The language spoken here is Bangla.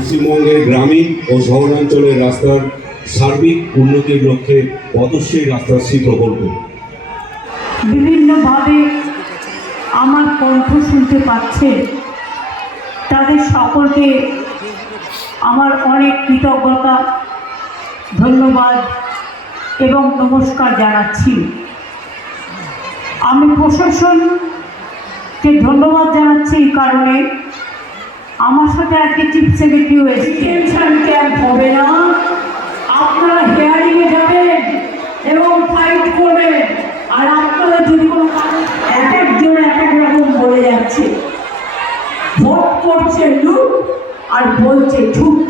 পশ্চিমবঙ্গের গ্রামীণ ও শহরাঞ্চলের রাস্তার সার্বিক উন্নতির লক্ষ্যে পথশ্রী রাস্তাশ্রী প্রকল্প। বিভিন্নভাবে আমার কণ্ঠ শুনতে পাচ্ছে, তাদের সকলকে আমার অনেক কৃতজ্ঞতা, ধন্যবাদ এবং নমস্কার জানাচ্ছি। আমি প্রশাসনকে ধন্যবাদ জানাচ্ছি এই কারণে, আমার সাথে আজকে চিফ সেক্রেটারিও এক্সটেনশন ক্যাম্প হবে না, আপনারা হেয়ারিংয়ে যাবেন এবং ফাইট করবেন। আর আপনারা যদি কোনো এক একজন এক এক রকম বলে যাচ্ছে, ভোট করছে লুট আর বলছে ঝুট।